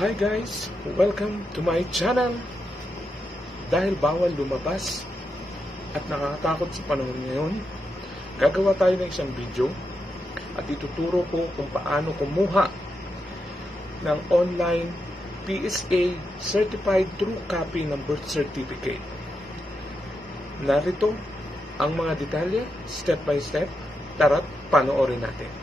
Hi guys! Welcome to my channel! Dahil bawal lumabas at nakakatakot sa panahon ngayon, gagawa tayo ng isang video at ituturo ko kung paano kumuha ng online PSA Certified True Copy ng Birth Certificate. Narito ang mga detalye, step by step. Tara't panoorin natin.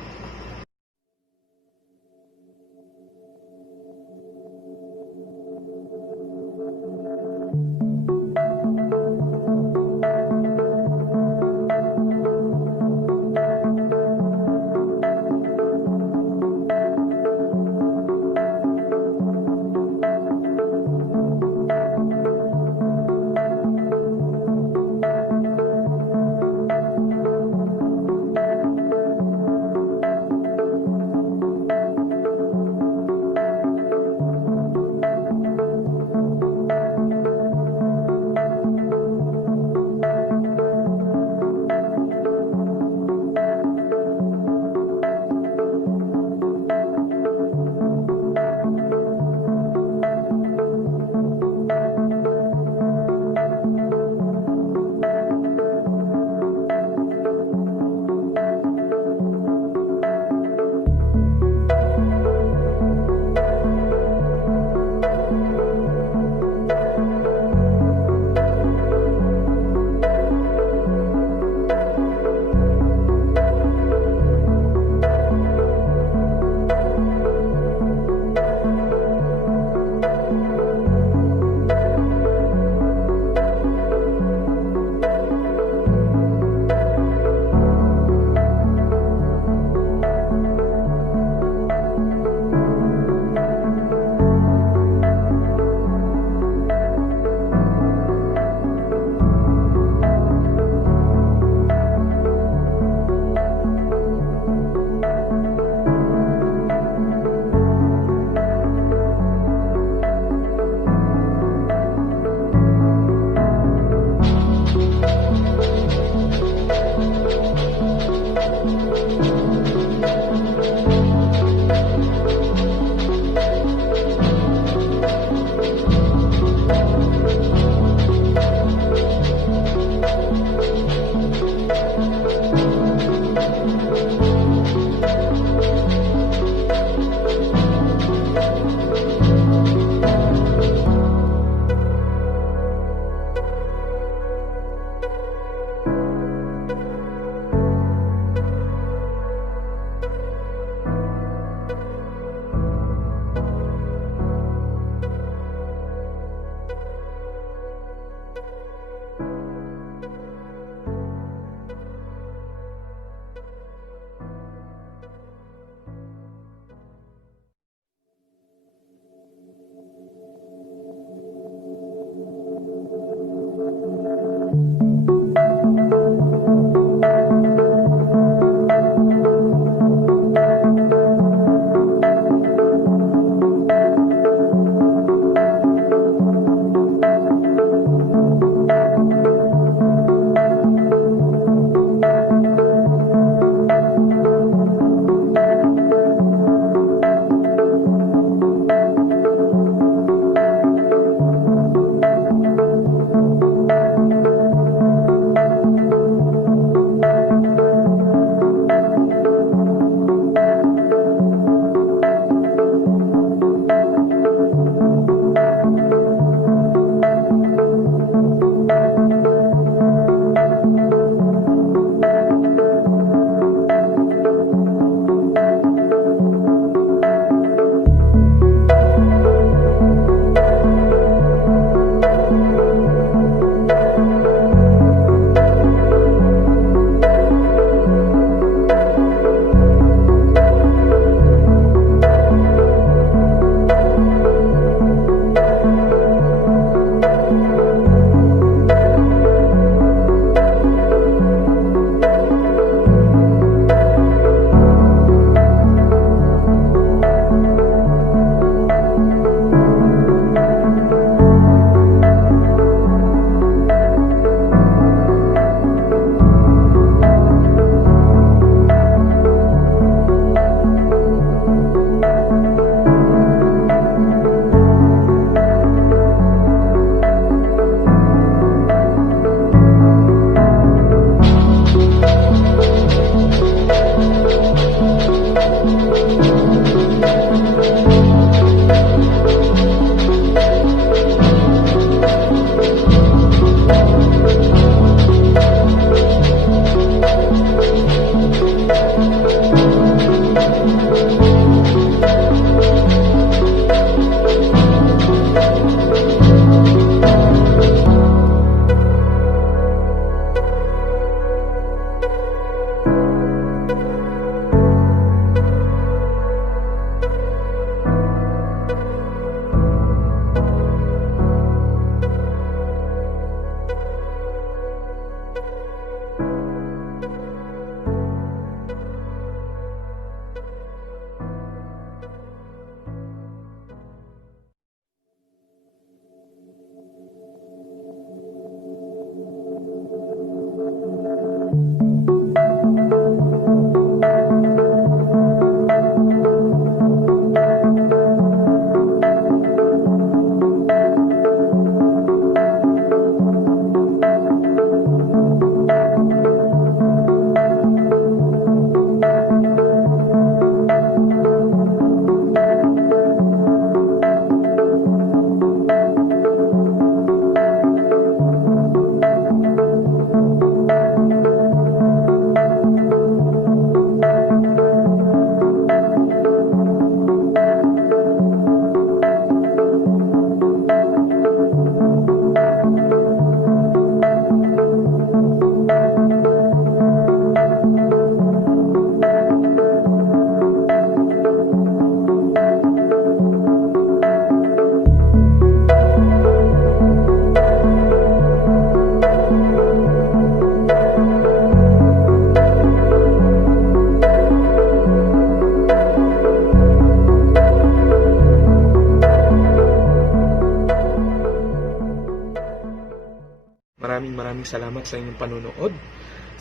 Maraming salamat sa inyong panonood.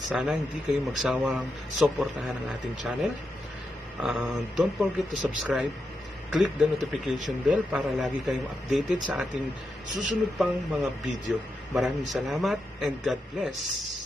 Sana hindi kayo magsawang suportahan ang ating channel. Don't forget to subscribe. Click the notification bell para lagi kayong updated sa ating susunod pang mga video. Maraming salamat and God bless.